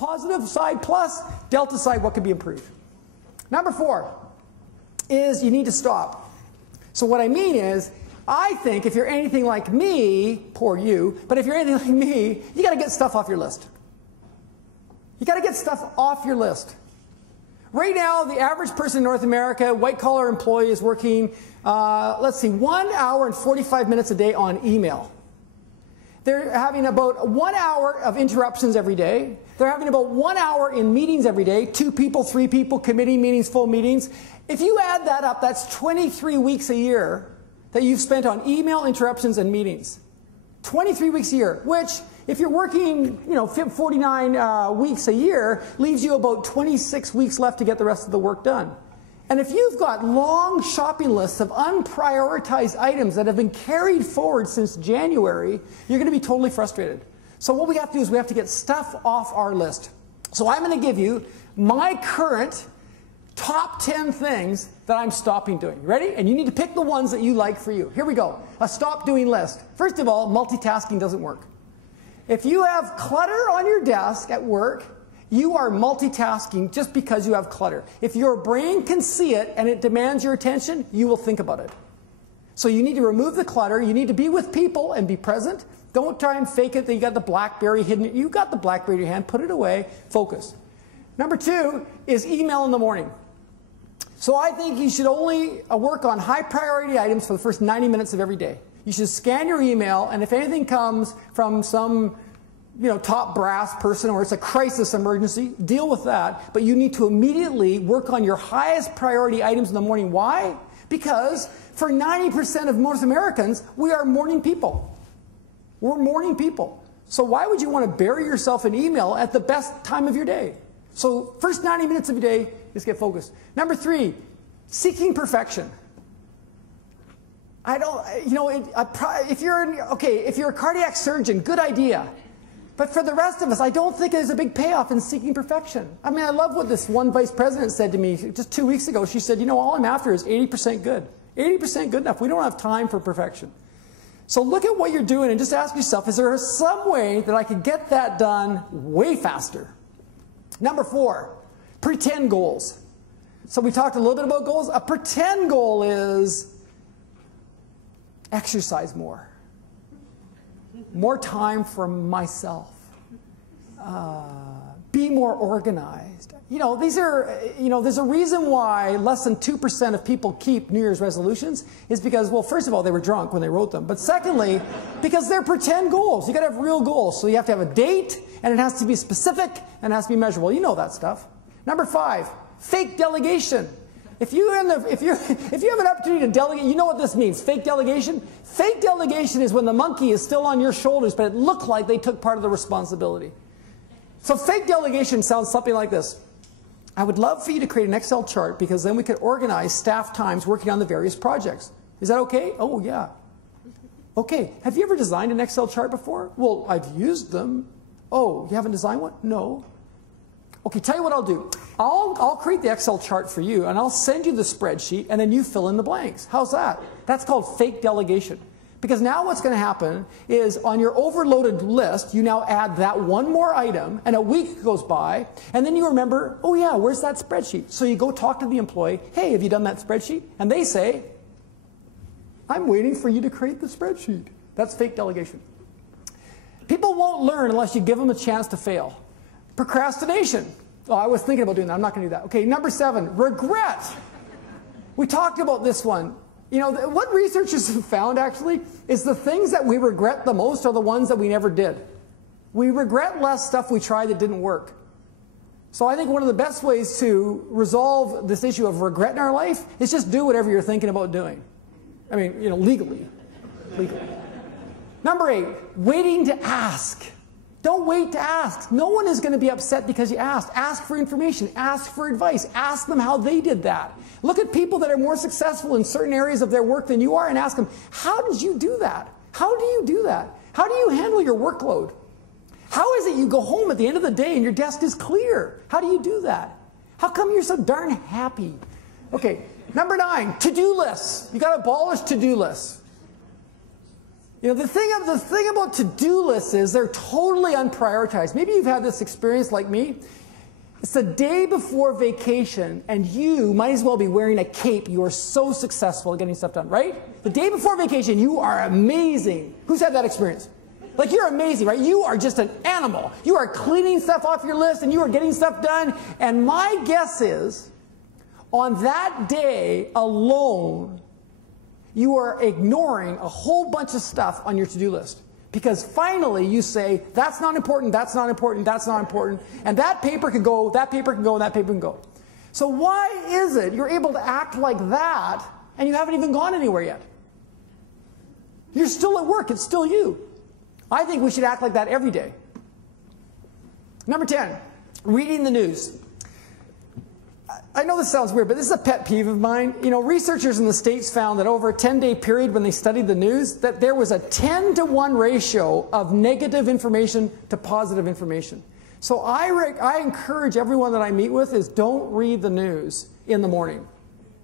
positive side plus, delta side, what could be improved. Number 4 is you need to stop. So what I mean is, I think if you're anything like me, poor you, but if you're anything like me, you got to get stuff off your list. You got to get stuff off your list. Right now, the average person in North America, white-collar employee, is working, let's see, 1 hour and 45 minutes a day on email. They're having about 1 hour of interruptions every day. They're having about 1 hour in meetings every day, 2 people, 3 people, committee meetings, full meetings. If you add that up, that's 23 weeks a year that you've spent on email interruptions and meetings. 23 weeks a year, which, if you're working 49 weeks a year, leaves you about 26 weeks left to get the rest of the work done. And if you've got long shopping lists of unprioritized items that have been carried forward since January, you're going to be totally frustrated. So what we have to do is we have to get stuff off our list. So I'm going to give you my current top 10 things that I'm stopping doing. Ready? And you need to pick the ones that you like for you. Here we go. A stop doing list. First of all, multitasking doesn't work. If you have clutter on your desk at work, you are multitasking just because you have clutter. If your brain can see it and it demands your attention, you will think about it. So you need to remove the clutter. You need to be with people and be present. Don't try and fake it that you got the BlackBerry hidden. You got the BlackBerry in your hand. Put it away. Focus. Number 2 is email in the morning. So I think you should only work on high priority items for the first 90 minutes of every day. You should scan your email, and if anything comes from some top brass person or it's a crisis emergency, deal with that. But you need to immediately work on your highest priority items in the morning. Why? Because for 90% of most Americans, we are morning people. We're morning people. So why would you want to bury yourself in email at the best time of your day? So first 90 minutes of your day, just get focused. Number 3, seeking perfection. I don't, if you're a cardiac surgeon, good idea. But for the rest of us, I don't think there's a big payoff in seeking perfection. I mean, I love what this one vice president said to me just 2 weeks ago. She said, all I'm after is 80% good. 80% good enough. We don't have time for perfection. So look at what you're doing and just ask yourself, is there some way that I could get that done way faster? Number 4, pretend goals. So we talked a little bit about goals. A pretend goal is exercise more. More time for myself. Be more organized. These are, there's a reason why less than 2% of people keep New Year's resolutions is because, well, first of all, they were drunk when they wrote them. But secondly, because they're pretend goals. You got to have real goals. So you have to have a date, and it has to be specific, and it has to be measurable. You know that stuff. Number 5, fake delegation. If you have an opportunity to delegate, you know what this means, fake delegation? Fake delegation is when the monkey is still on your shoulders, but it looked like they took part of the responsibility. So fake delegation sounds something like this. I would love for you to create an Excel chart because then we could organize staff times working on the various projects. Is that okay? Oh, yeah. Okay, have you ever designed an Excel chart before? Well, I've used them. Oh, you haven't designed one? No. Okay, tell you what I'll do. I'll create the Excel chart for you, and I'll send you the spreadsheet, and then you fill in the blanks. How's that? That's called fake delegation. Because now what's going to happen is on your overloaded list, you now add that one more item, and a week goes by, and then you remember, oh yeah, where's that spreadsheet? So you go talk to the employee, hey, have you done that spreadsheet? And they say, I'm waiting for you to create the spreadsheet. That's fake delegation. People won't learn unless you give them a chance to fail. Procrastination. Oh, I was thinking about doing that. I'm not going to do that. Okay, number 7, regret. We talked about this one. What researchers have found, actually, is the things that we regret the most are the ones that we never did. We regret less stuff we tried that didn't work. So I think one of the best ways to resolve this issue of regret in our life is just do whatever you're thinking about doing. I mean, legally. Number 8, waiting to ask. Don't wait to ask. No one is going to be upset because you asked. Ask for information. Ask for advice. Ask them how they did that. Look at people that are more successful in certain areas of their work than you are and ask them, how did you do that? How do you do that? How do you handle your workload? How is it you go home at the end of the day and your desk is clear? How do you do that? How come you're so darn happy? Okay, number 9, to-do lists. You got to abolish to-do lists. You know, the thing about to-do lists is they're totally unprioritized. Maybe you've had this experience like me. It's the day before vacation, and you might as well be wearing a cape. You are so successful at getting stuff done, right? The day before vacation, you are amazing. Who's had that experience? Like, you're amazing, right? You are just an animal. You are cleaning stuff off your list, and you are getting stuff done. And my guess is, on that day alone, you are ignoring a whole bunch of stuff on your to-do list. Because finally you say, that's not important, that's not important, that's not important, and that paper can go, that paper can go, and that paper can go. So why is it you're able to act like that and you haven't even gone anywhere yet? You're still at work, it's still you. I think we should act like that every day. Number 10, reading the news. I know this sounds weird, but this is a pet peeve of mine. You know, researchers in the States found that over a 10-day period when they studied the news, that there was a 10-to-1 ratio of negative information to positive information. So I encourage everyone that I meet with is don't read the news in the morning.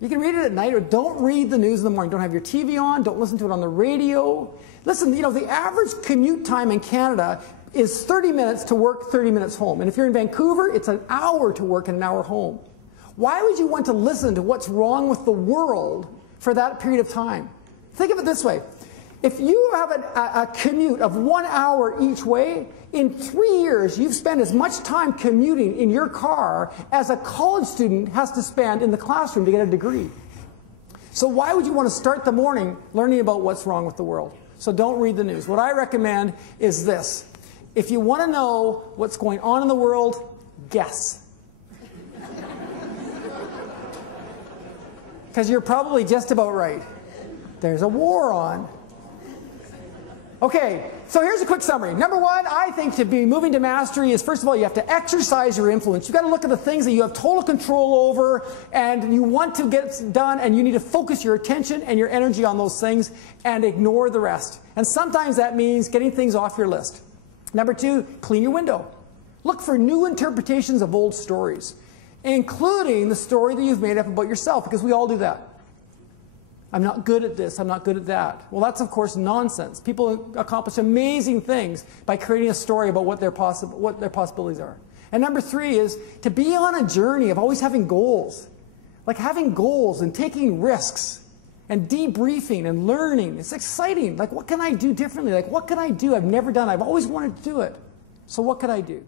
You can read it at night, or don't read the news in the morning. Don't have your TV on, don't listen to it on the radio. Listen, you know, the average commute time in Canada is 30 minutes to work, 30 minutes home. And if you're in Vancouver, it's an hour to work and an hour home. Why would you want to listen to what's wrong with the world for that period of time? Think of it this way. If you have a commute of 1 hour each way, in 3 years you've spent as much time commuting in your car as a college student has to spend in the classroom to get a degree. So why would you want to start the morning learning about what's wrong with the world? So don't read the news. What I recommend is this. If you want to know what's going on in the world, guess. Because you're probably just about right. There's a war on. Okay, so here's a quick summary. Number one, I think to be moving to mastery is, first of all, you have to exercise your influence. You've got to look at the things that you have total control over and you want to get done, and you need to focus your attention and your energy on those things and ignore the rest. And sometimes that means getting things off your list. Number two, clean your window. Look for new interpretations of old stories, including the story that you've made up about yourself, because we all do that. I'm not good at this, I'm not good at that. Well, that's of course nonsense. People accomplish amazing things by creating a story about what their possibilities are. And number three is to be on a journey of always having goals. Like having goals and taking risks and debriefing and learning. It's exciting. Like, what can I do differently? Like, what can I do I've never done? I've always wanted to do it. So what could I do?